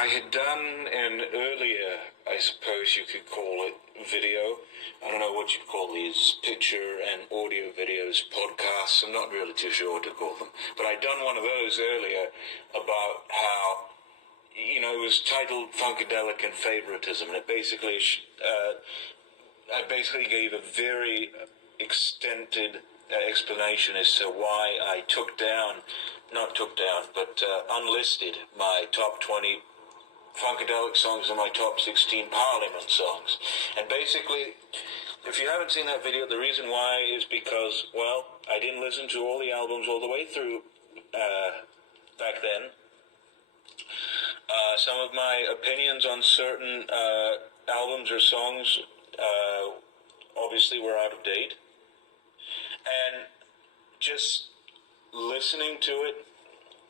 I had done an earlier, I suppose you could call it, video. I don't know what you'd call these, picture and audio videos, podcasts. I'm not really too sure what to call them. But I'd done one of those earlier about how, it was titled Funkadelic and Favoritism. And it basically, I basically gave a very extended explanation as to why I unlisted my top 20 Funkadelic songs and my top 16 Parliament songs. And basically, if you haven't seen that video, the reason why is because, well, I didn't listen to all the albums all the way through back then. Some of my opinions on certain albums or songs obviously were out of date. And just listening to it,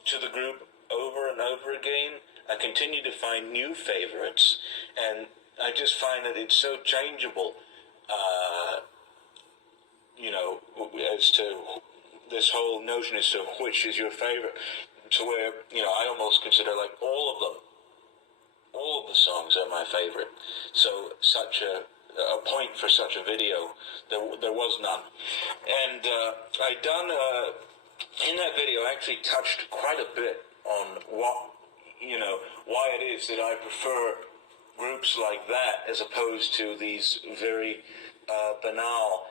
to the group over and over again, I continue to find new favorites, and I just find that it's so changeable, as to this whole notion as to which is your favorite, to where, I almost consider like all of the songs are my favorite. So such a point for such a video, there was none. And I'd done, in that video, I actually touched quite a bit on why it is that I prefer groups like that as opposed to these very banal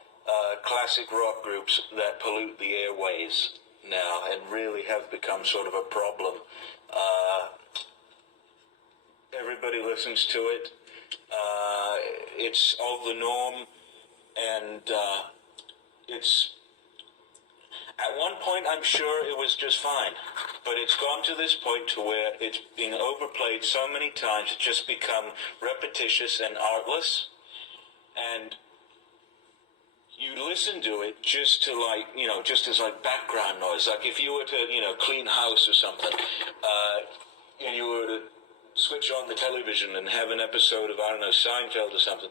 classic rock groups that pollute the airways now and really have become sort of a problem. Everybody listens to it. It's of the norm, and it's... At one point, I'm sure it was just fine, but it's gone to this point to where it's being overplayed so many times, it's just become repetitious and artless, and you listen to it just to just as background noise. Like if you were to, clean house or something, and you were to switch on the television and have an episode of, Seinfeld or something,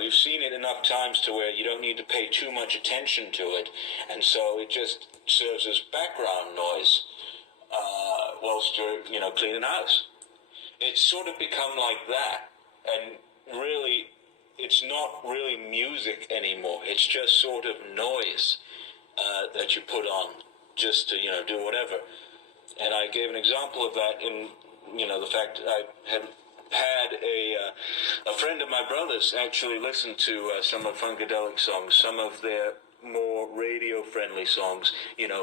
you've seen it enough times to where you don't need to pay too much attention to it, and so it just serves as background noise whilst you're, cleaning house. It's sort of become like that, and really, it's not really music anymore. It's just sort of noise that you put on just to, do whatever. And I gave an example of that in, the fact I had a friend of my brother's actually listen to some of Funkadelic songs, some of their more radio-friendly songs,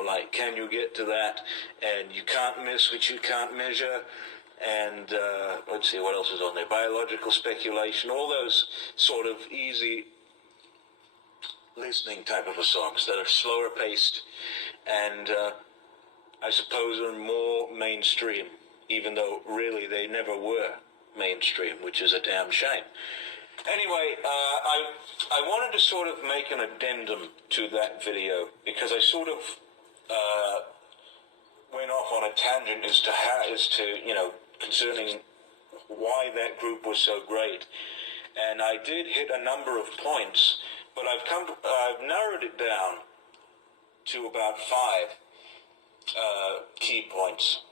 like Can You Get to That, and You Can't Miss What You Can't Measure, and let's see, what else is on there? Biological Speculation, all those sort of easy listening type of songs that are slower paced and I suppose are more mainstream, even though really they never were mainstream, which is a damn shame. Anyway, I wanted to sort of make an addendum to that video because I sort of went off on a tangent as to concerning why that group was so great, and I did hit a number of points, but I've narrowed it down to about 5 key points.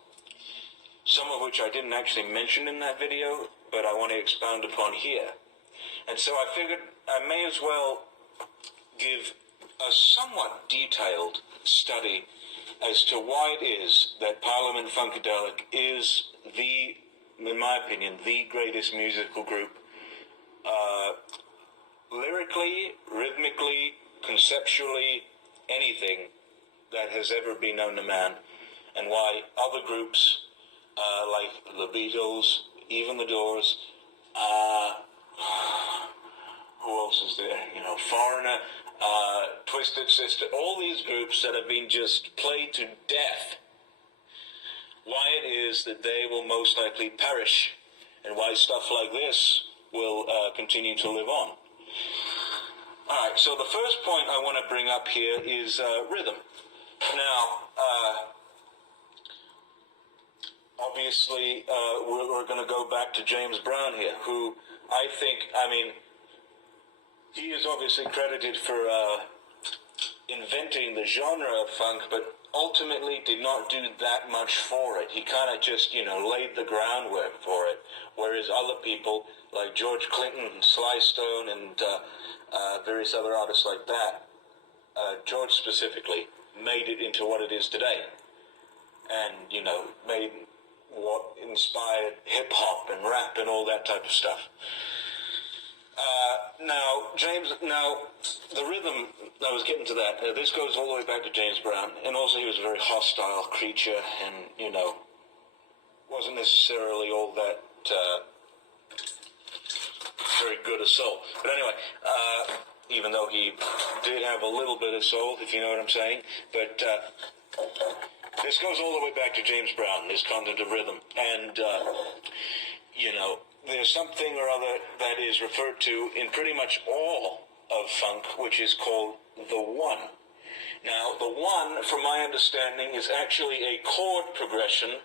Some of which I didn't actually mention in that video, but I want to expound upon here. And so I figured I may as well give a somewhat detailed study as to why it is that Parliament Funkadelic is in my opinion, the greatest musical group. Lyrically, rhythmically, conceptually, anything that has ever been known to man. And why other groups like the Beatles, even the Doors, who else is there? Foreigner, Twisted Sister, all these groups that have been just played to death. Why it is that they will most likely perish, and why stuff like this will continue to live on. Alright, so the first point I want to bring up here is rhythm. Now, obviously, we're going to go back to James Brown here, who he is obviously credited for inventing the genre of funk, but ultimately did not do that much for it. He kind of just, laid the groundwork for it. Whereas other people, like George Clinton and Sly Stone and various other artists like that, George specifically, made it into what it is today. And, made what inspired hip-hop and rap and all that type of stuff. Now, the rhythm, I was getting to that. This goes all the way back to James Brown. And also he was a very hostile creature and, wasn't necessarily all that very good a soul. But anyway, even though he did have a little bit of soul, if you know what I'm saying. But this goes all the way back to James Brown, this concept of rhythm. And, there's something or other that is referred to in pretty much all of funk, which is called the one. Now, the one, from my understanding, is actually a chord progression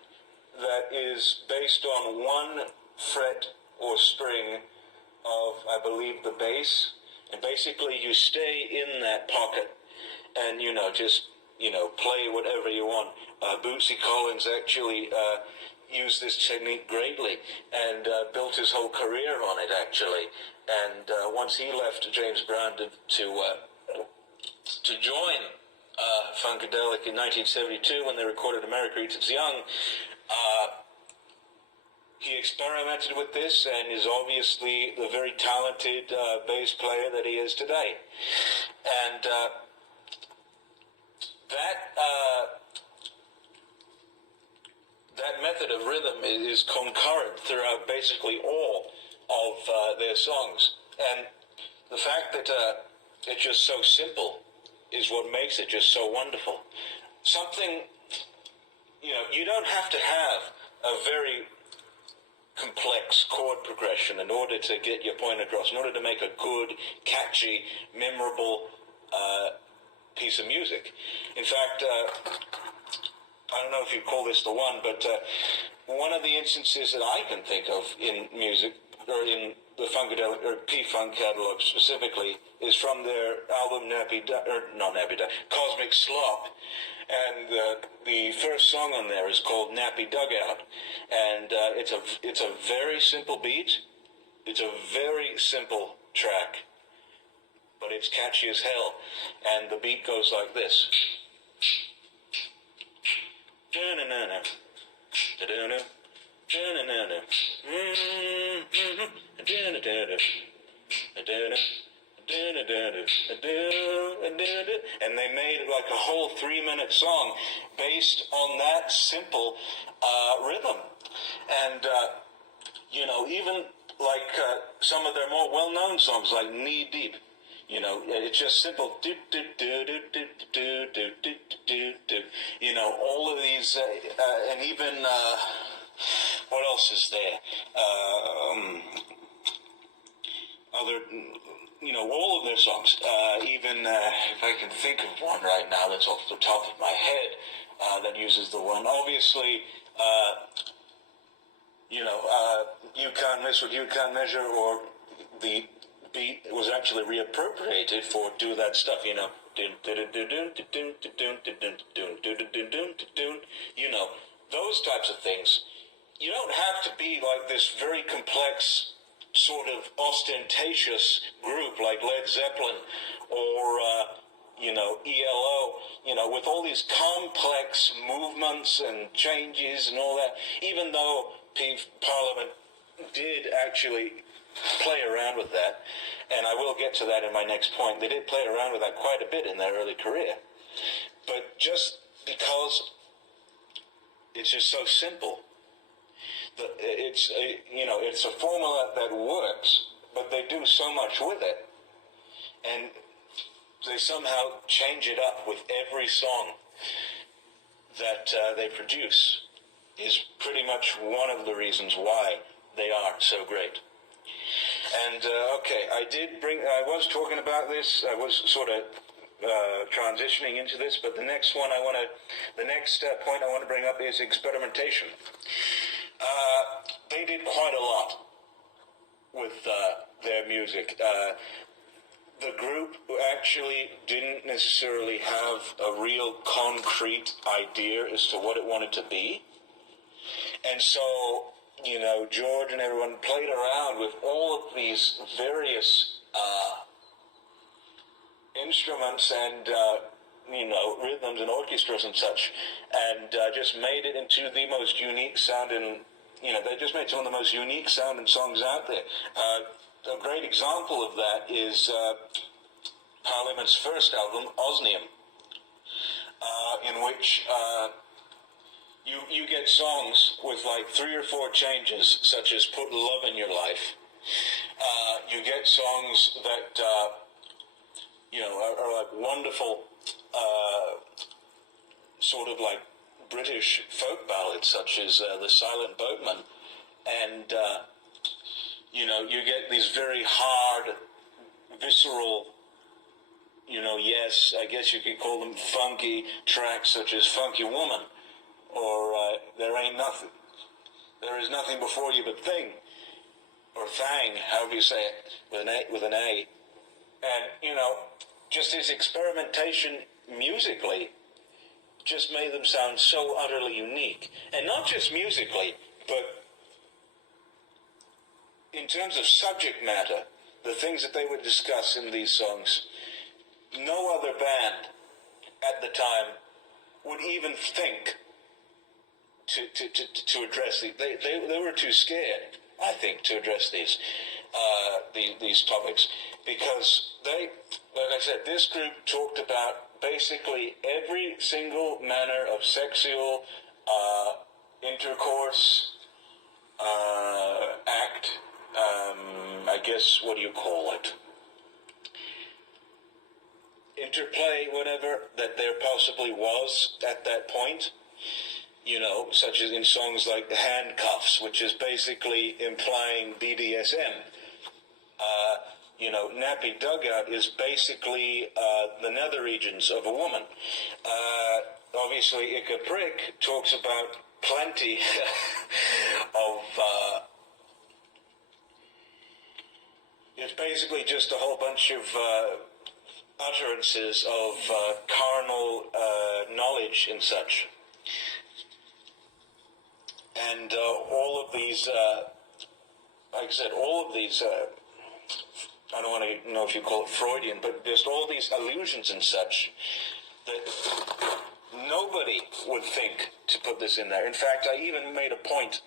that is based on one fret or string of, I believe, the bass. And basically, you stay in that pocket and, just, play whatever you want. Bootsy Collins actually used this technique greatly and built his whole career on it, actually. And once he left James Brown to join Funkadelic in 1972 when they recorded America Eats Its Young, he experimented with this and is obviously the very talented bass player that he is today. And that method of rhythm is concurrent throughout basically all of their songs. And the fact that it's just so simple is what makes it just so wonderful. Something, you don't have to have a very complex chord progression in order to get your point across, in order to make a good, catchy, memorable piece of music. In fact, I don't know if you call this the one, but one of the instances that I can think of in music, or in the Funkadelic, or P-Funk catalog specifically, is from their album Cosmic Slop. And the first song on there is called Nappy Dugout. And it's a very simple beat. It's a very simple track. But it's catchy as hell. And the beat goes like this. And they made like a whole 3-minute song based on that simple rhythm. And even like some of their more well-known songs like Knee Deep, it's just simple. All of these, and even what else is there? Other, all of their songs. Even if I can think of one right now that's off the top of my head that uses the one. Obviously, You Can't Miss What You Can't Measure, or the beat was actually reappropriated for Do That Stuff, those types of things. You don't have to be like this very complex, sort of ostentatious group like Led Zeppelin or, ELO, with all these complex movements and changes and all that, even though Parliament did actually play around with that, and I will get to that in my next point. They did play around with that quite a bit in their early career. But just because it's just so simple, it's a formula that works, but they do so much with it, and they somehow change it up with every song that they produce, is pretty much one of the reasons why they are so great. And, I was talking about this, I was sort of transitioning into this, but the next point I want to bring up is experimentation. They did quite a lot with their music. the group actually didn't necessarily have a real concrete idea as to what it wanted to be. And so, George and everyone played around with all of these various instruments and, rhythms and orchestras and such, and just made it into the most unique sounding, they just made some of the most unique sounding songs out there. A great example of that is Parliament's first album, Osmium, in which you get songs with like 3 or 4 changes, such as Put Love in Your Life. You get songs that, are like wonderful, sort of like British folk ballads, such as The Silent Boatman. And, you get these very hard, visceral, yes, I guess you could call them funky tracks, such as Funky Woman, or There Is Nothing Before You But Thing, or Thang, however you say it, with an A. And, just his experimentation musically just made them sound so utterly unique. And not just musically, but in terms of subject matter, the things that they would discuss in these songs, no other band at the time would even think to address these. They were too scared, I think, to address these topics, because they, like I said, this group talked about basically every single manner of sexual intercourse, act, I guess, what do you call it? Interplay, whatever, that there possibly was at that point. Such as in songs like Handcuffs, which is basically implying BDSM. Nappy Dugout is basically the nether regions of a woman. Obviously, Ika Prick talks about plenty of... it's basically just a whole bunch of utterances of carnal knowledge and such. And all of these, like I said, all of these, I don't want to know if you call it Freudian, but just all these allusions and such, that nobody would think to put this in there. In fact, I even made a point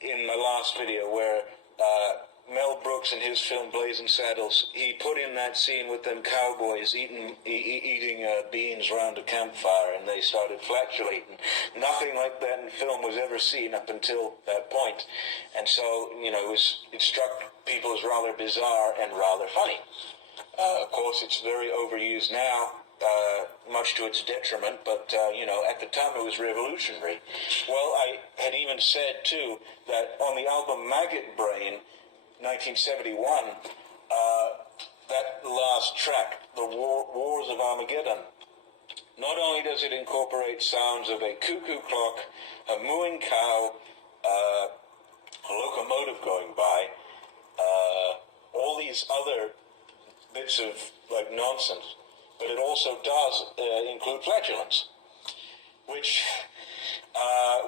in my last video where Mel Brooks in his film Blazing Saddles, he put in that scene with them cowboys eating beans around a campfire, and they started flatulating. Nothing like that in film was ever seen up until that point. And so, it struck people as rather bizarre and rather funny. Of course, it's very overused now, much to its detriment, but, at the time it was revolutionary. Well, I had even said, too, that on the album Maggot Brain, 1971, that last track, the Wars of Armageddon, not only does it incorporate sounds of a cuckoo clock, a mooing cow, a locomotive going by, all these other bits of nonsense, but it also does include flatulence, which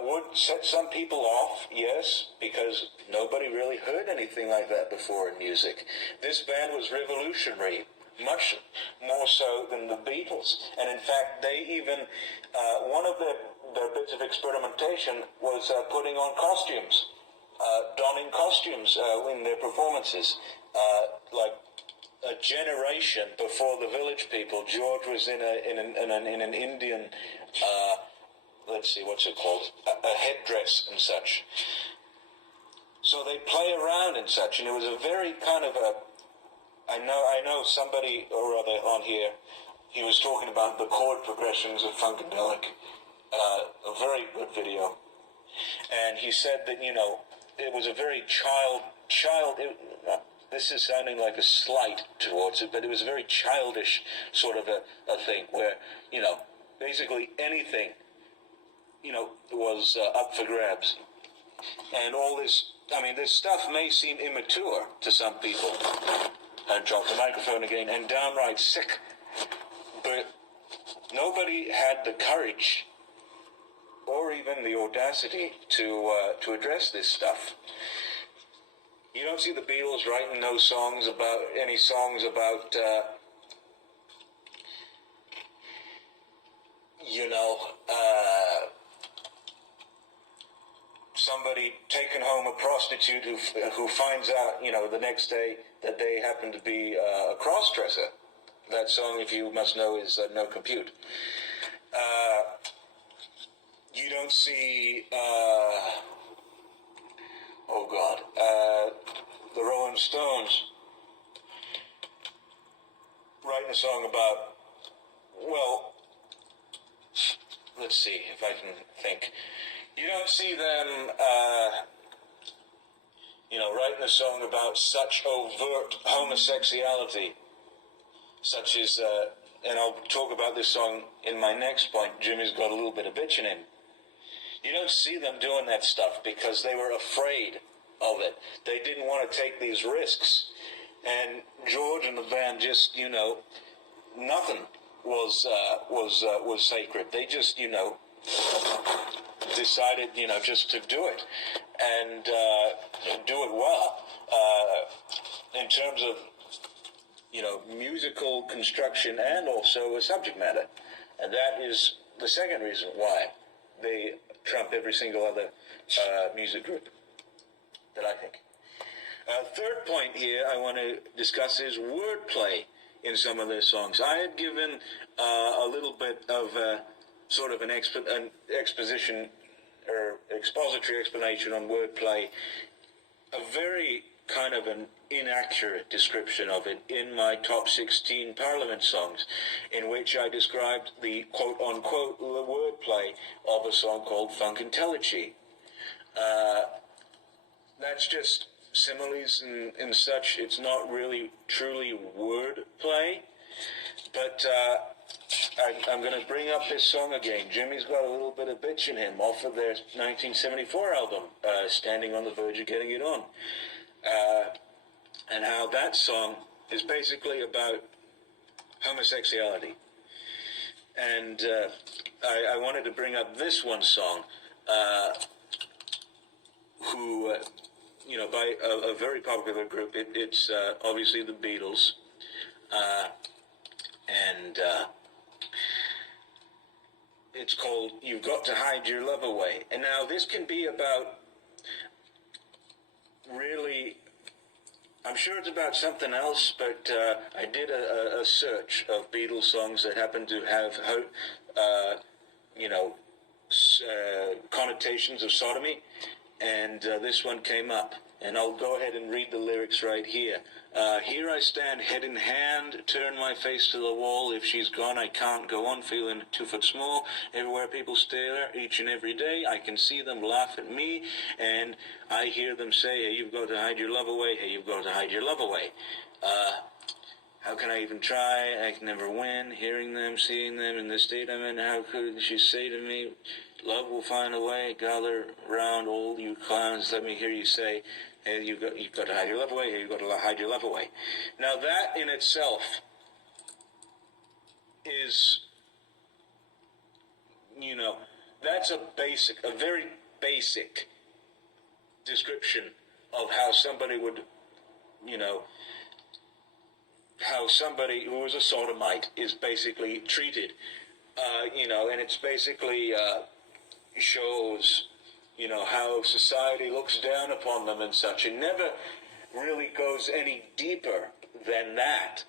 would set some people off, yes, because nobody really heard anything like that before in music. This band was revolutionary, much more so than the Beatles. And in fact, they even, one of their bits of experimentation was putting on costumes, donning costumes in their performances. Like a generation before the Village People, George was in an Indian... let's see, what's it called? A headdress and such. So they play around and such, and it was a very kind of a... I know somebody or other on here, he was talking about the chord progressions of Funkadelic. A very good video. And he said that, it was a very this is sounding like a slight towards it, but it was a very childish sort of a thing where, basically anything was up for grabs. And all this, this stuff may seem immature to some people, and dropped the microphone again, and downright sick. But nobody had the courage or even the audacity to address this stuff. You don't see the Beatles writing any songs about somebody taking home a prostitute who finds out, the next day that they happen to be a cross-dresser. That song, if you must know, is No Compute. You don't see, the Rolling Stones writing a song about, let's see if I can think. You don't see them, writing a song about such overt homosexuality, such as, and I'll talk about this song in my next point, Jimmy's Got a Little Bit of Bitch in Him. You don't see them doing that stuff because they were afraid of it. They didn't want to take these risks. And George and the band just, nothing was sacred. They just, decided, just to do it and do it well. In terms of, musical construction and also a subject matter. And that is the second reason why they trump every single other music group that I think. Third point here I want to discuss is wordplay in some of their songs. I had given a little bit of sort of an exposition or expository explanation on wordplay, a very kind of an inaccurate description of it in my top 16 Parliament songs, in which I described the quote-unquote wordplay of a song called Funkadelic. That's just similes and such. It's not really truly wordplay, but I'm going to bring up this song again. Jimmy's Got a Little Bit of Bitch in Him, off of their 1974 album, Standing on the Verge of Getting It On. And how that song is basically about homosexuality. And I wanted to bring up this one song, who, by a very popular group. It's obviously the Beatles. And it's called You've Got to Hide Your Love Away. And now this can be about really, I'm sure it's about something else, but I did a search of Beatles songs that happen to have, connotations of sodomy, and this one came up. And I'll go ahead and read the lyrics right here. Here I stand, head in hand, turn my face to the wall. If she's gone, I can't go on, feeling 2 foot small. Everywhere people stare, each and every day, I can see them laugh at me, and I hear them say, hey, you've got to hide your love away, hey, you've got to hide your love away. How can I even try? I can never win. Hearing them, seeing them in the state I'm in, how could she say to me, love will find a way, gather round all you clowns, let me hear you say, hey, you've got to hide your love away, hey, you've got to hide your love away. Now that in itself is, that's a very basic description of how somebody would, how somebody who is a sodomite is basically treated, and it's basically shows, how society looks down upon them and such. It never really goes any deeper than that.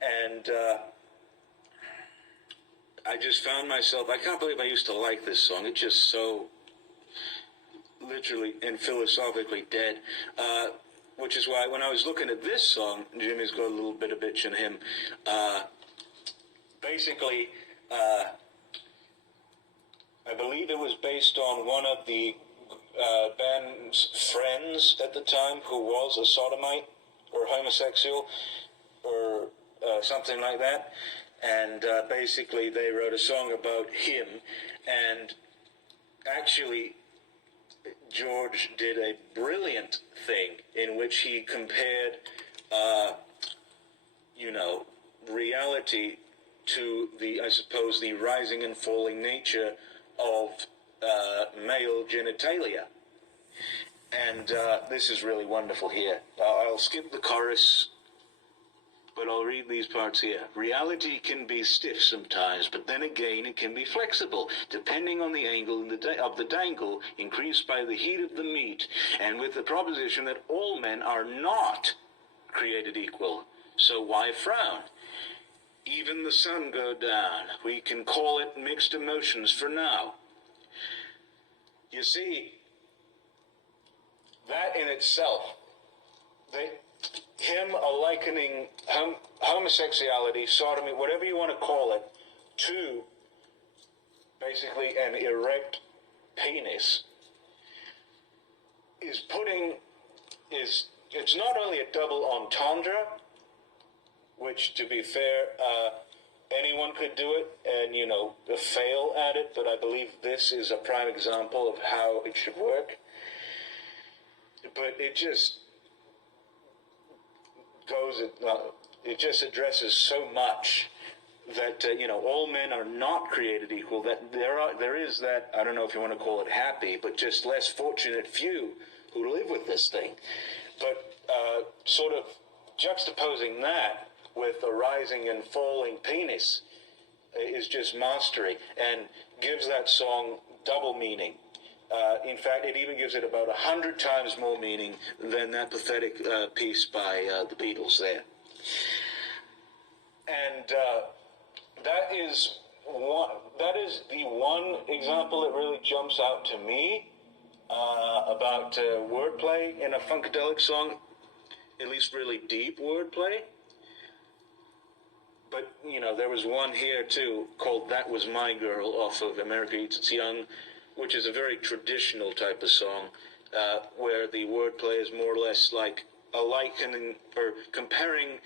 And I just found myself, I can't believe I used to like this song. It's just so literally and philosophically dead. Which is why when I was looking at this song, Jimmy's Got a Little Bit of Bitch in Him, basically, I believe it was based on one of the band's friends at the time who was a sodomite or homosexual or something like that. And basically they wrote a song about him, and actually George did a brilliant thing in which he compared reality to the, I suppose, the rising and falling nature of male genitalia. And this is really wonderful here. I'll skip the chorus, but I'll read these parts here. Reality can be stiff sometimes, but then again it can be flexible, depending on the angle of the dangle, increased by the heat of the meat, and with the proposition that all men are not created equal. So why frown? Even the sun go down. We can call it mixed emotions for now. You see, that in itself, him likening homosexuality, sodomy, whatever you want to call it, to basically an erect penis, it's not only a double entendre, which, to be fair, anyone could do it and, fail at it, but I believe this is a prime example of how it should work. But it just it just addresses so much that, all men are not created equal, that there is that, I don't know if you want to call it happy, but just less fortunate few who live with this thing. But sort of juxtaposing that with a rising and falling penis is just mastery, and gives that song double meaning. In fact, it even gives it about 100 times more meaning than that pathetic piece by the Beatles there. And that is the one example that really jumps out to me about wordplay in a Funkadelic song, at least really deep wordplay. But, there was one here, too, called That Was My Girl, off of America Eats Its Young, which is a very traditional type of song, where the wordplay is more or less like a likening, or comparing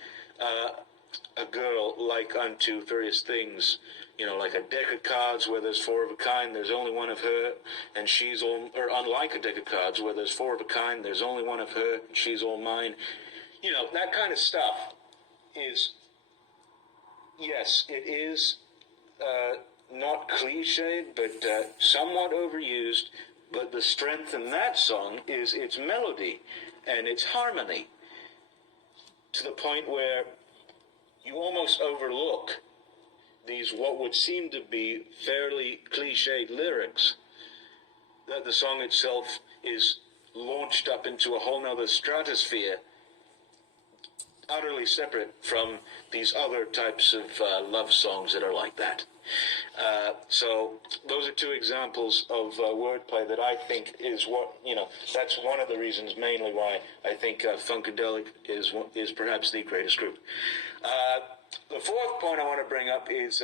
a girl like unto various things, like a deck of cards where there's four of a kind, there's only one of her, and she's all, or unlike a deck of cards where there's four of a kind, there's only one of her, and she's all mine. That kind of stuff is, yes, it is not cliched, but somewhat overused, but the strength in that song is its melody and its harmony, to the point where you almost overlook these what would seem to be fairly cliched lyrics, that the song itself is launched up into a whole nother stratosphere, utterly separate from these other types of love songs that are like that. So those are two examples of wordplay that I think is what, that's one of the reasons mainly why I think Funkadelic is perhaps the greatest group. The fourth point I want to bring up is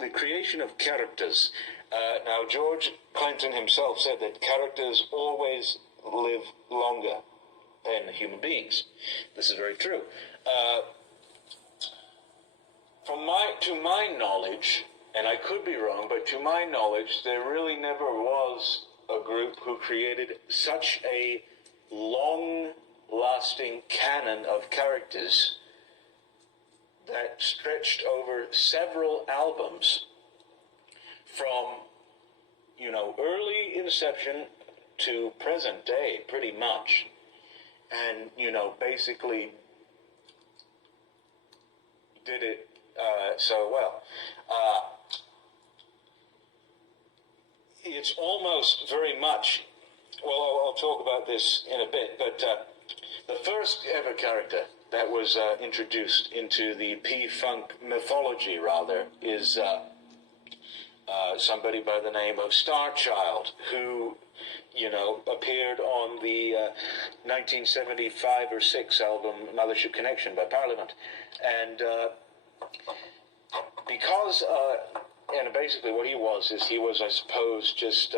the creation of characters. Now, George Clinton himself said that characters always live longer than human beings. This is very true. To my knowledge, and I could be wrong, but to my knowledge, there really never was a group who created such a long-lasting canon of characters that stretched over several albums from, early inception to present day, pretty much. And, basically did it so well. It's almost very much, well, I'll talk about this in a bit, but the first ever character that was introduced into the P-Funk mythology, rather, is somebody by the name of Star Child, who, appeared on the 1975 or 6 album Mothership Connection by Parliament. And because, and basically what he was, I suppose, just,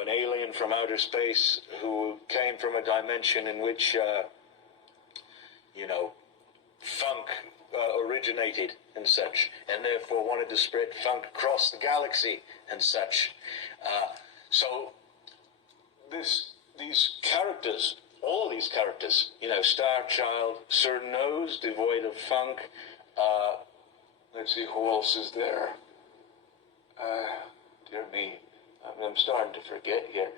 an alien from outer space who came from a dimension in which, funk originated and such, and therefore wanted to spread funk across the galaxy and such. So these characters all of these characters, Star Child, Sir Nose, devoid of funk. Let's see, who else is there? Dear me, I'm starting to forget here.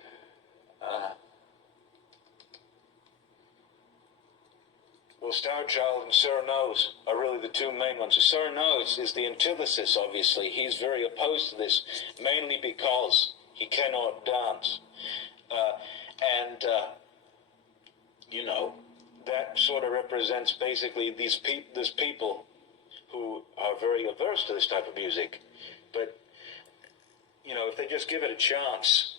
Well, Star Child and Sir Nose are really the two main ones. Sir Nose is the antithesis, obviously. He's very opposed to this, mainly because he cannot dance. That sort of represents basically this people who are very averse to this type of music. But, if they just give it a chance,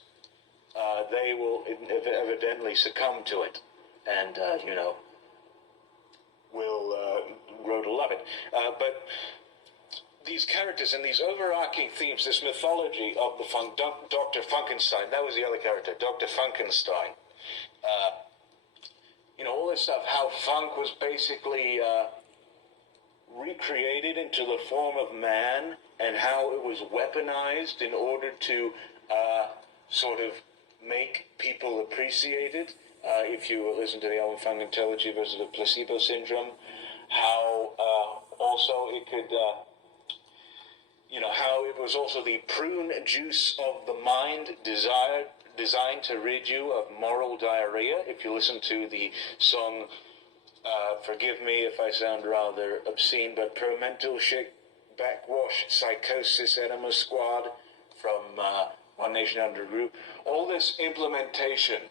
they will evidently succumb to it. And, will grow to love it. But these characters and these overarching themes, this mythology of the Dr. Funkenstein, that was the other character, Dr. Funkenstein. All this stuff, how funk was basically recreated into the form of man, and how it was weaponized in order to sort of make people appreciate it. If you listen to the album Funkadelic versus the Placebo Syndrome, how also it could, how it was also the prune juice of the mind designed to rid you of moral diarrhea. If you listen to the song, forgive me if I sound rather obscene, but Per Mental Shake Backwash Psychosis Enema Squad from One Nation Under Group, all this implementation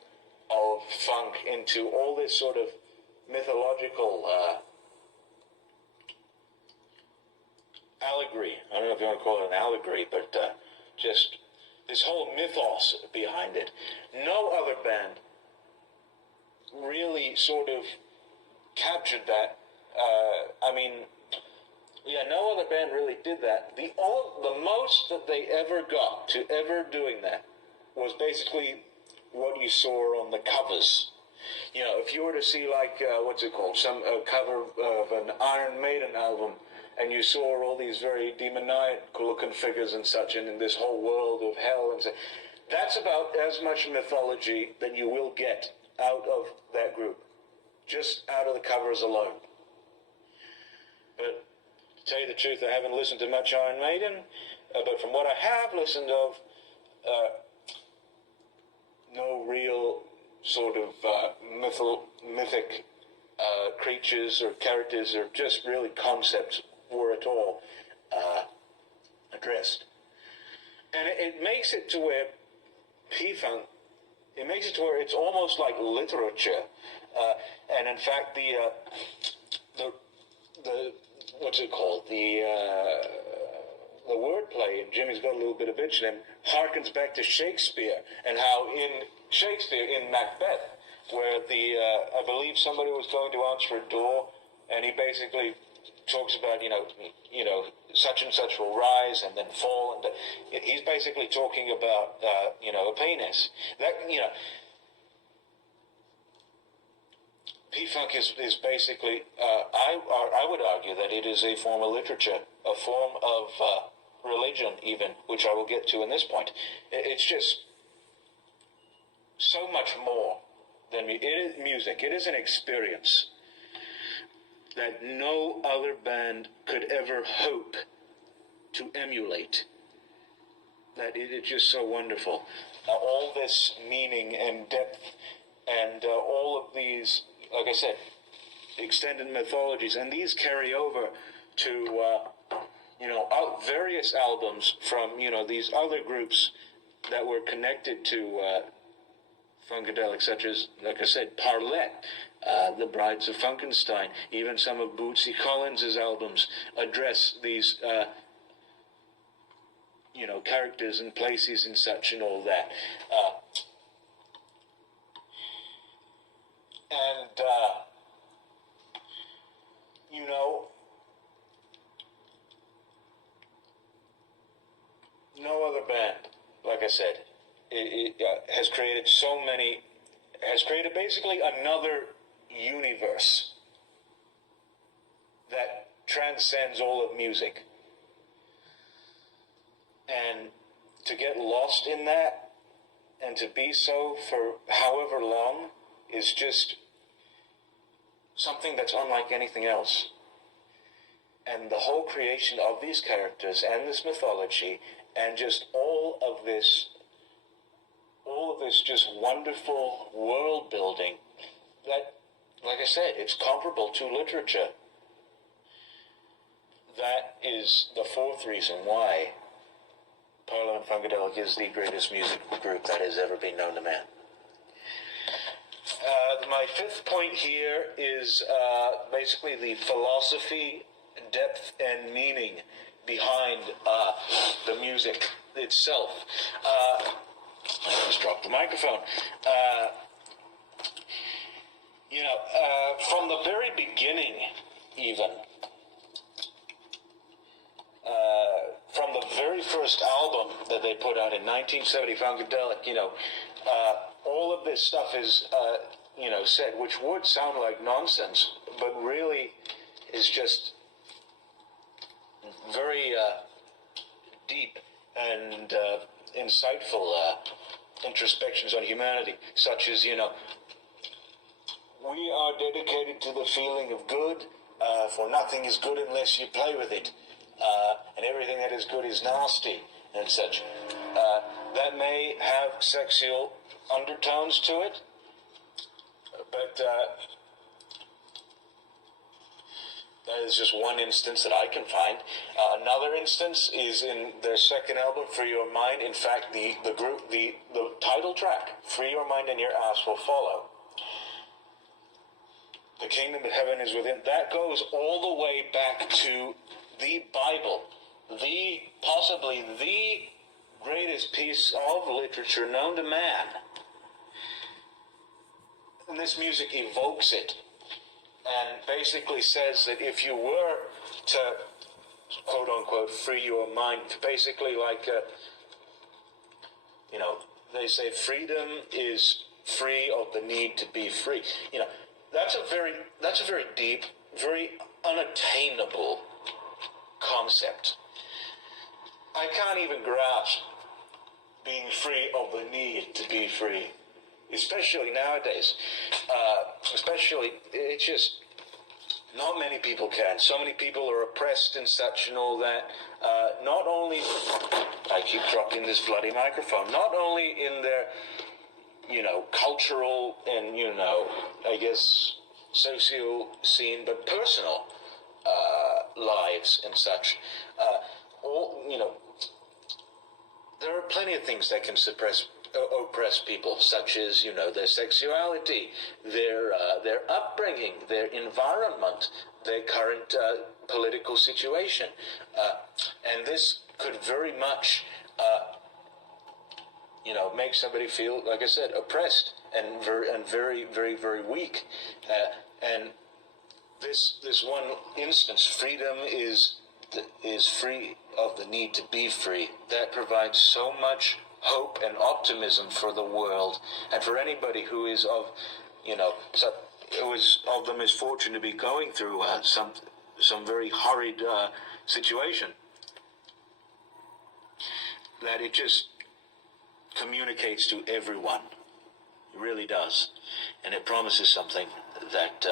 of funk into all this sort of mythological allegory. I don't know if you want to call it an allegory, but just this whole mythos behind it. No other band really sort of captured that. No other band really did that. The most that they ever got to ever doing that was basically what you saw on the covers. If you were to see some cover of an Iron Maiden album, and you saw all these very demoniacal looking figures and such, and in this whole world of hell, and so, that's about as much mythology that you will get out of that group, just out of the covers alone. But to tell you the truth, I haven't listened to much Iron Maiden, but from what I have listened of, no real sort of mythic creatures or characters or just really concepts were at all addressed. And it makes it to where P-Funk, it makes it to where it's almost like literature. And in fact, the what's it called? The wordplay, and Jimmy's got a little bit of itch in him, harkens back to Shakespeare, and how in Shakespeare, in Macbeth, where I believe somebody was going to answer a door, and he basically talks about, such and such will rise and then fall, and he's basically talking about, a penis. That, P-Funk is basically, I would argue that it is a form of literature, a form of religion even, which I will get to in this point. It's just so much more than it is music. It is an experience that no other band could ever hope to emulate. That it's just so wonderful. All this meaning and depth and all of these, like I said, extended mythologies, and these carry over to various albums from these other groups that were connected to Funkadelic, such as, like I said, Parlette, the Brides of Funkenstein. Even some of Bootsy Collins' albums address these characters and places and such and all that. No other band, like I said, has created basically another universe that transcends all of music. And to get lost in that, and to be so for however long, is just something that's unlike anything else. And the whole creation of these characters and this mythology and just all of this just wonderful world building that, like I said, it's comparable to literature. That is the fourth reason why Parliament Funkadelic is the greatest music group that has ever been known to man. My fifth point here is basically the philosophy, depth, and meaning behind the music itself. I just dropped the microphone. From the very beginning, even, from the very first album that they put out in 1970, Funkadelic, all of this stuff is, said, which would sound like nonsense, but really is just very deep and insightful introspections on humanity, such as, we are dedicated to the feeling of good, for nothing is good unless you play with it, and everything that is good is nasty, and such. That may have sexual undertones to it, but that is just one instance that I can find. Another instance is in their second album, Free Your Mind. In fact, the title track, Free Your Mind and Your Ass Will Follow. The kingdom of heaven is within. That goes all the way back to the Bible, possibly the greatest piece of literature known to man. And this music evokes it and basically says that if you were to, quote unquote, free your mind, basically like, they say freedom is free of the need to be free. That's a very deep, very unattainable concept. I can't even grasp being free of the need to be free, especially nowadays. It's just not many people can. So many people are oppressed and such and all that. Not only, I keep dropping this bloody microphone, not only in their, cultural and, I guess, socio scene, but personal lives and such. There are plenty of things that can oppress people, such as, their sexuality, their upbringing, their environment, their current political situation. And this could very much, make somebody feel, like I said, oppressed and very, very, very weak. And this one instance, freedom is free of the need to be free. That provides so much hope and optimism for the world and for anybody who is of the misfortune to be going through some very horrid situation. That it just communicates to everyone. It really does, and it promises something that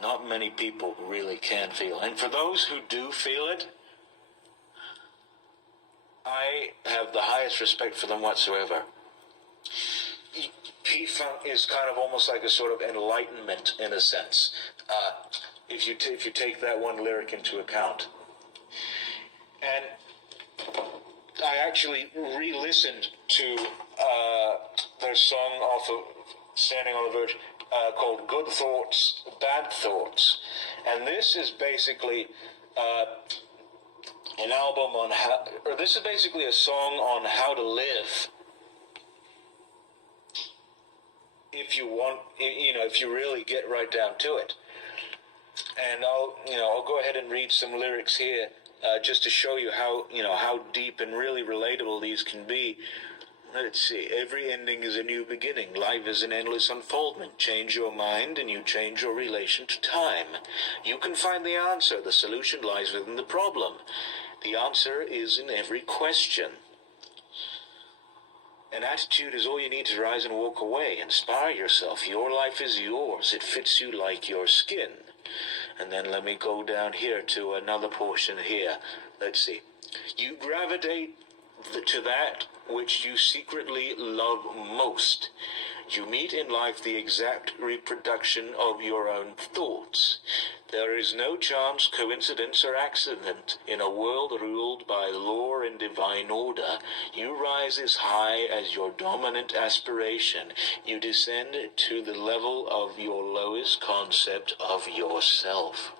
not many people really can feel. And for those who do feel it, I have the highest respect for them whatsoever. P-Funk is kind of almost like a sort of enlightenment in a sense, if you take that one lyric into account. And I actually re-listened to their song off of Standing on the Verge, called Good Thoughts, Bad Thoughts. And this is basically an album on this is basically a song on how to live. If you want, if you really get right down to it. And I'll go ahead and read some lyrics here, just to show you how deep and really relatable these can be. Let's see. Every ending is a new beginning. Life is an endless unfoldment. Change your mind and you change your relation to time. You can find the answer. The solution lies within the problem. The answer is in every question. An attitude is all you need to rise and walk away. Inspire yourself. Your life is yours. It fits you like your skin. And then let me go down here to another portion here. Let's see. You gravitate to that which you secretly love most. You meet in life the exact reproduction of your own thoughts. There is no chance, coincidence, or accident in a world ruled by law and divine order. You rise as high as your dominant aspiration. You descend to the level of your lowest concept of yourself.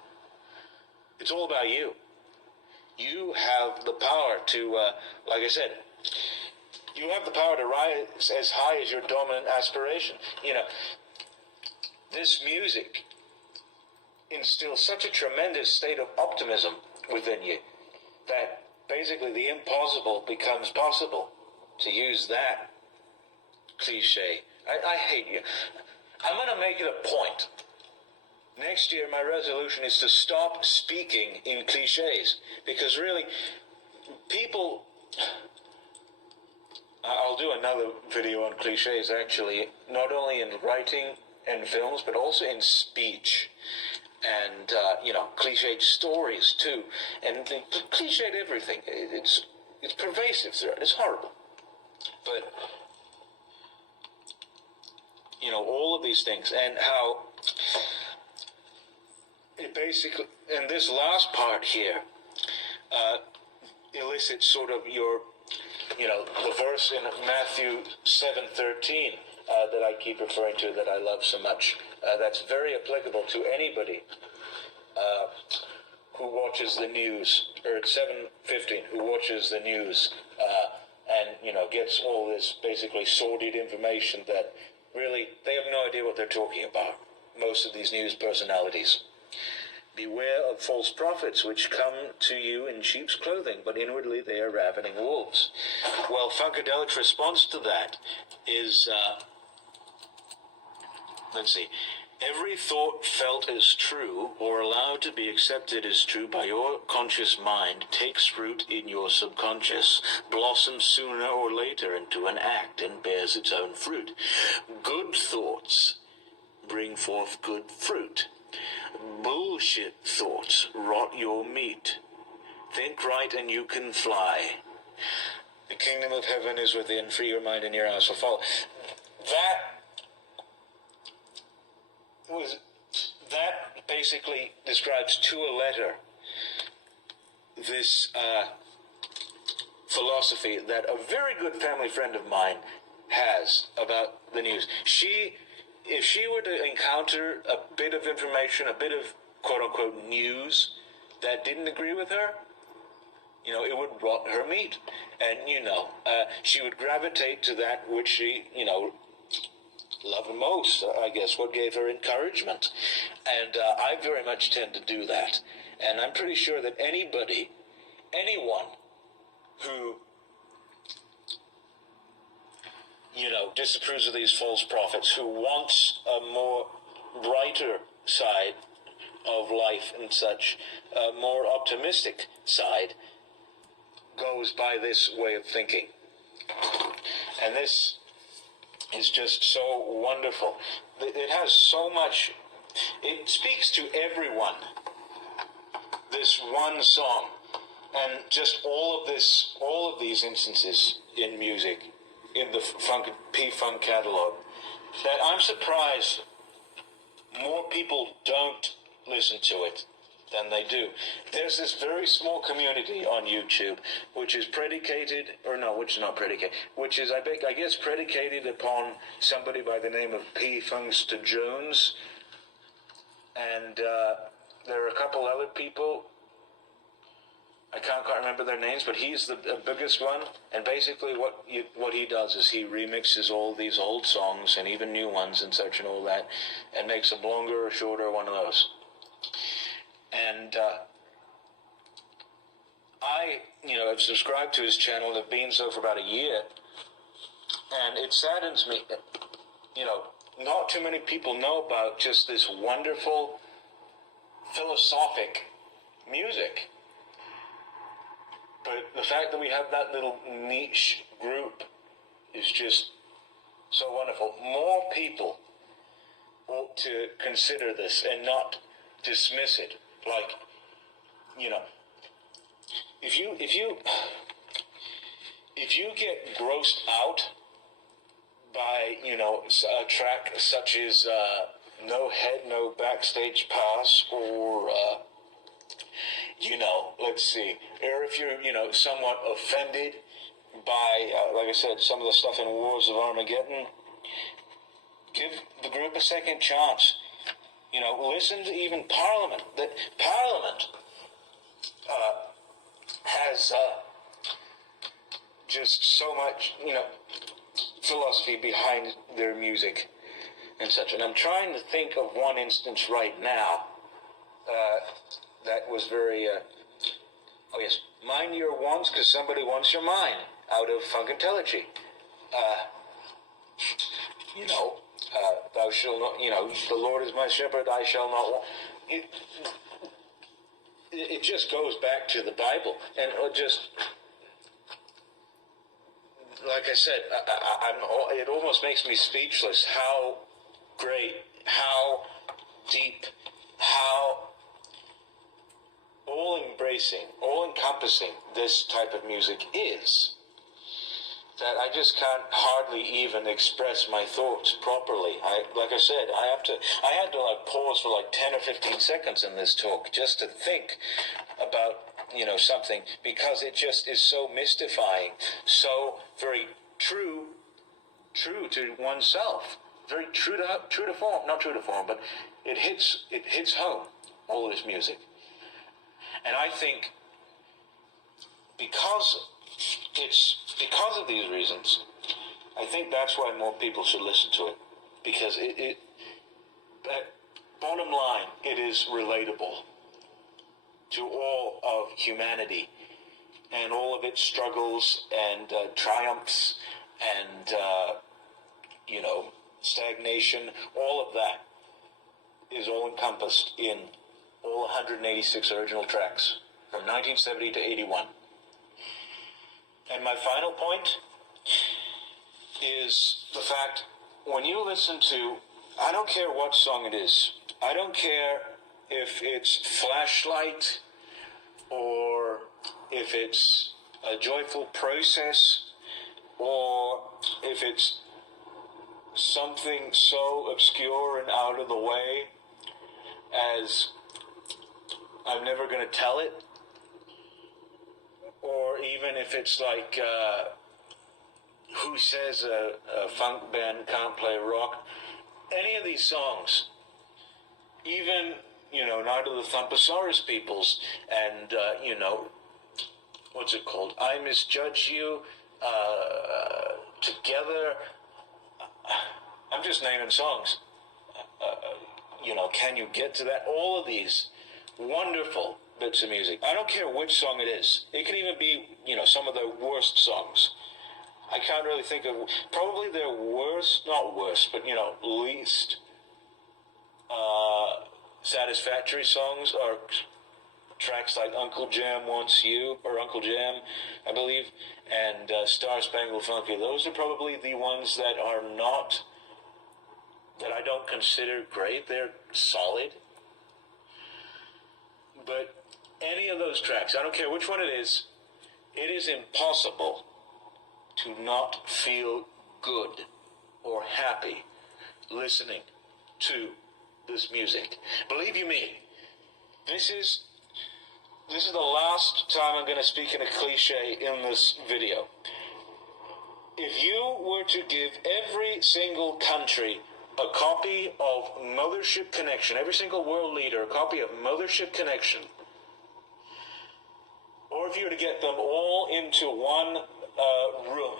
It's all about you. You have the power to, like I said, you have the power to rise as high as your dominant aspiration. You know, this music instills such a tremendous state of optimism within you that basically the impossible becomes possible, to use that cliche. I hate you. I'm going to make it a point. Next year, my resolution is to stop speaking in cliches, because really, people... I'll do another video on cliches, actually, not only in writing and films, but also in speech. And, cliched stories, too. And cliched everything. It's pervasive throughout. It's horrible. But, all of these things, and how it basically, and this last part here, elicits sort of your... the verse in Matthew 7:13 that I keep referring to, that I love so much, that's very applicable to anybody who watches the news, or at 7:15, who watches the news and, gets all this basically sordid information that really, they have no idea what they're talking about, most of these news personalities. Beware of false prophets, which come to you in sheep's clothing, but inwardly they are ravening wolves. Well, Funkadelic's response to that is, let's see, every thought felt as true, or allowed to be accepted as true by your conscious mind, takes root in your subconscious, blossoms sooner or later into an act, and bears its own fruit. Good thoughts bring forth good fruit. Bullshit thoughts rot your meat. Think right and you can fly. The kingdom of heaven is within. Free your mind and your house will follow. That basically describes to a letter this philosophy that a very good family friend of mine has about the news. If she were to encounter a bit of information, a bit of quote-unquote news that didn't agree with her, it would rot her meat. And, she would gravitate to that which she, loved most, I guess, what gave her encouragement. And I very much tend to do that. And I'm pretty sure that anyone who disapproves of these false prophets, who wants a more brighter side of life and such, a more optimistic side, goes by this way of thinking. And this is just so wonderful. It has so much, it speaks to everyone, this one song, and just all of these instances in music, in the P-Funk catalog, that I'm surprised more people don't listen to it than they do. There's this very small community on YouTube which is predicated, which is not predicated, which is, I guess, predicated upon somebody by the name of P-Funkster Jones, and there are a couple other people, I can't quite remember their names, but he's the biggest one. And basically what he does is he remixes all these old songs and even new ones and such and all that, and makes a longer or shorter one of those. And I have subscribed to his channel, have been so for about a year, and it saddens me, not too many people know about just this wonderful philosophic music. But the fact that we have that little niche group is just so wonderful. More people ought to consider this and not dismiss it. Like, you know, if you get grossed out by, you know, a track such as No Head, No Backstage Pass, or, you know, let's see, or if you're, you know, somewhat offended by, like I said, some of the stuff in Wars of Armageddon, give the group a second chance. You know, listen to even Parliament. That Parliament has just so much, you know, philosophy behind their music and such. And I'm trying to think of one instance right now that was very, oh yes, Mind Your Wants, because somebody wants your mind, out of Funkadelic. You know, thou shalt not, you know, the Lord is my shepherd, I shall not want. It just goes back to the Bible, and just, like I said, it almost makes me speechless how great, how deep, how all-embracing, all-encompassing this type of music is, that I just can't hardly even express my thoughts properly. Like I said, I had to like pause for like 10 or 15 seconds in this talk just to think about, you know, something, because it just is so mystifying, so very true to oneself, very true to form, not true to form, but it hits home, all this music. And I think because of these reasons, I think that's why more people should listen to it, because bottom line, it is relatable to all of humanity and all of its struggles and triumphs and you know, stagnation. All of that is all encompassed in all 186 original tracks from 1970 to 81. And my final point is the fact, when you listen to, I don't care what song it is, I don't care if it's Flashlight or if it's A Joyful Process or if it's something so obscure and out of the way as I'm Never Gonna Tell It, or even if it's like Who Says a Funk Band Can't Play Rock. Any of these songs, even, you know, Night of the Thumposaurus Peoples, and, you know, what's it called? I Misjudge You, Together. I'm just naming songs. You know, Can You Get to That? All of these wonderful bits of music. I don't care which song it is. It can even be, you know, some of the worst songs. I can't really think of, probably their worst, not worst, but, you know, least satisfactory songs are tracks like Uncle Jam Wants You, or Uncle Jam, I believe, and Star Spangled Funky. Those are probably the ones that are not, that I don't consider great. They're solid. But any of those tracks, I don't care which one it is impossible to not feel good or happy listening to this music. Believe you me, this is the last time I'm going to speak in a cliche in this video. If you were to give every single country a copy of Mothership Connection, every single world leader a copy of Mothership Connection, or if you were to get them all into one room,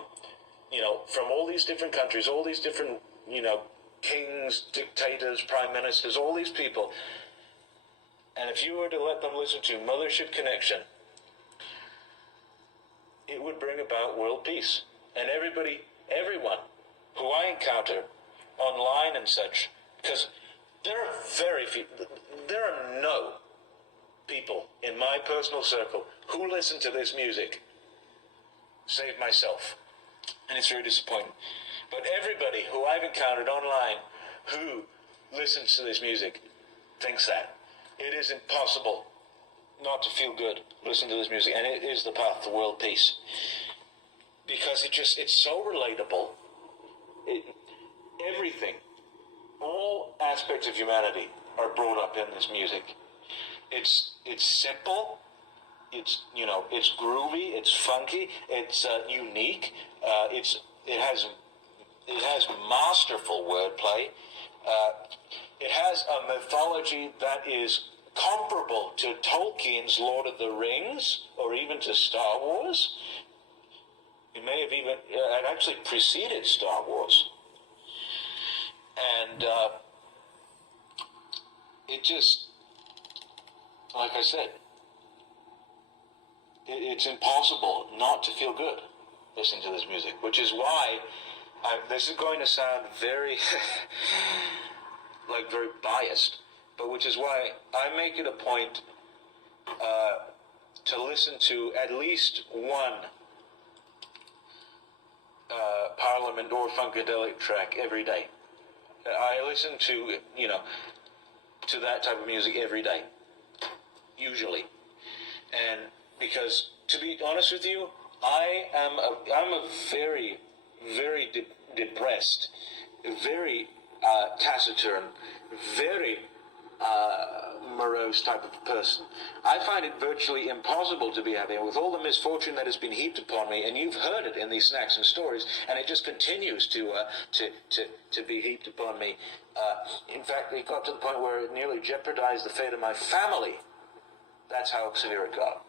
you know, from all these different countries, all these different, you know, kings, dictators, prime ministers, all these people, and if you were to let them listen to Mothership Connection, it would bring about world peace. And everyone who I encounter online and such, because there are very few, there are no people in my personal circle who listen to this music, save myself. And it's very disappointing. But everybody who I've encountered online who listens to this music thinks that. It is impossible not to feel good listening to this music, and it is the path to world peace. Because it's so relatable. Everything, all aspects of humanity are brought up in this music. It's simple, it's groovy, it's funky, it's unique, it has masterful wordplay. It has a mythology that is comparable to Tolkien's Lord of the Rings, or even to Star Wars. It may have even, it actually preceded Star Wars. And it just, like I said, it's impossible not to feel good listening to this music, which is why, this is going to sound very, very biased, but which is why I make it a point to listen to at least one Parliament or Funkadelic track every day. I listen to, to that type of music every day, usually. And because, to be honest with you, I'm a very, very depressed, very taciturn, very morose type of person. I find it virtually impossible to be happy, and with all the misfortune that has been heaped upon me, and you've heard it in these snacks and stories, and it just continues to be heaped upon me. In fact, it got to the point where it nearly jeopardized the fate of my family. That's how severe it got.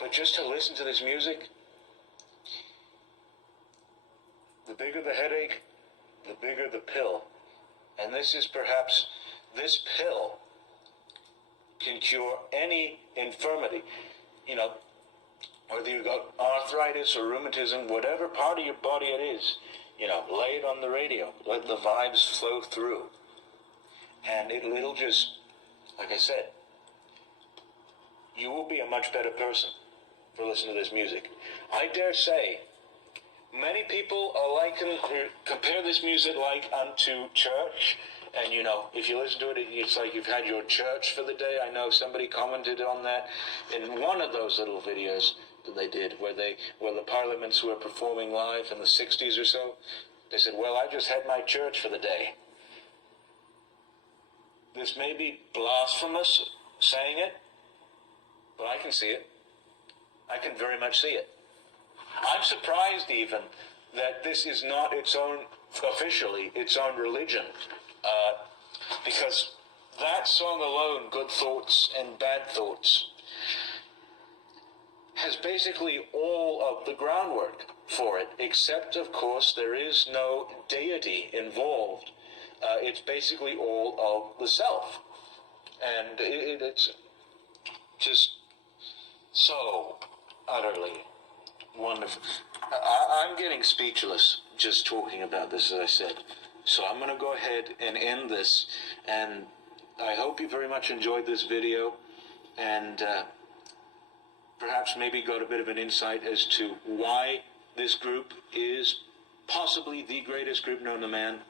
But just to listen to this music, the bigger the headache, the bigger the pill. And this is perhaps, this pill can cure any infirmity. Whether you've got arthritis or rheumatism, whatever part of your body it is, lay it on the radio. Let the vibes flow through. And it'll just, like I said, you will be a much better person for listening to this music. I dare say, many people compare this music like unto church. And if you listen to it, it's like you've had your church for the day. I know somebody commented on that in one of those little videos that they did, where the parliaments were performing live in the 60s or so. They said, well, I just had my church for the day. This may be blasphemous saying it, but I can see it. I can very much see it. I'm surprised even that this is not officially its own religion. Because that song alone, Good Thoughts and Bad Thoughts, has basically all of the groundwork for it, except, of course, there is no deity involved. It's basically all of the self. And it's just so utterly wonderful. I'm getting speechless just talking about this, as I said. So I'm going to go ahead and end this, and I hope you very much enjoyed this video, and perhaps maybe got a bit of an insight as to why this group is possibly the greatest group known to man,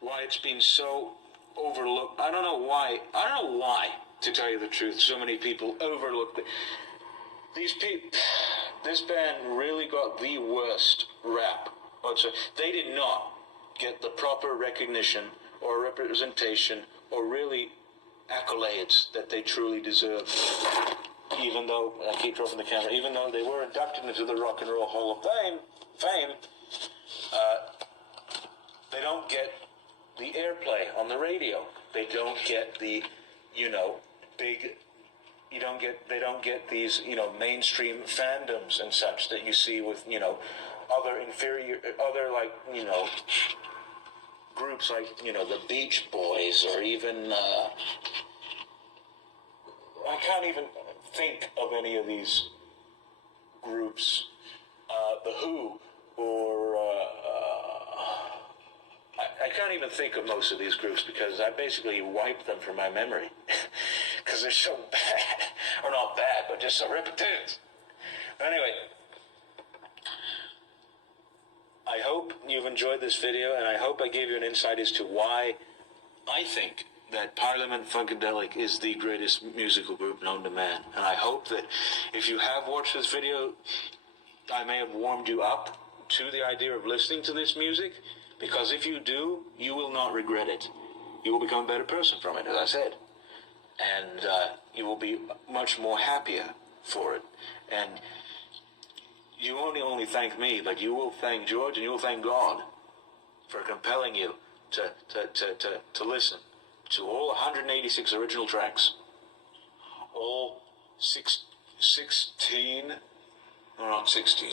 why it's been so overlooked. I don't know why, to tell you the truth, so many people overlook these people. This band really got the worst rap. They did not get the proper recognition or representation or really accolades that they truly deserve. Even though, I keep dropping the camera, even though they were inducted into the Rock and Roll Hall of Fame, they don't get the airplay on the radio. They don't get the, they don't get these, mainstream fandoms and such that you see with, other groups like, the Beach Boys, or even, I can't even think of any of these groups, The Who, or, I can't even think of most of these groups because I basically wiped them from my memory because they're so bad, or not bad, but just so repetitious. But anyway, I hope you've enjoyed this video, and I hope I gave you an insight as to why I think that Parliament Funkadelic is the greatest musical group known to man. And I hope that if you have watched this video, I may have warmed you up to the idea of listening to this music, because if you do, you will not regret it. You will become a better person from it, as I said. And you will be much more happier for it. And you won't only thank me, but you will thank George and you will thank God for compelling you to listen to all 186 original tracks. All 16, or not 16,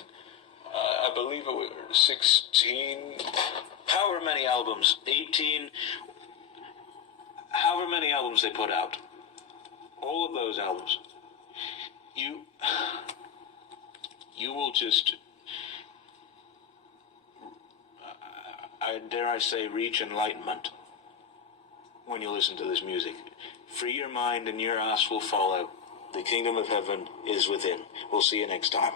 I believe it was 16, however many albums, 18, however many albums they put out. All of those albums. You will just, dare I say, reach enlightenment when you listen to this music. Free your mind and your ass will fall out. The kingdom of heaven is within. We'll see you next time.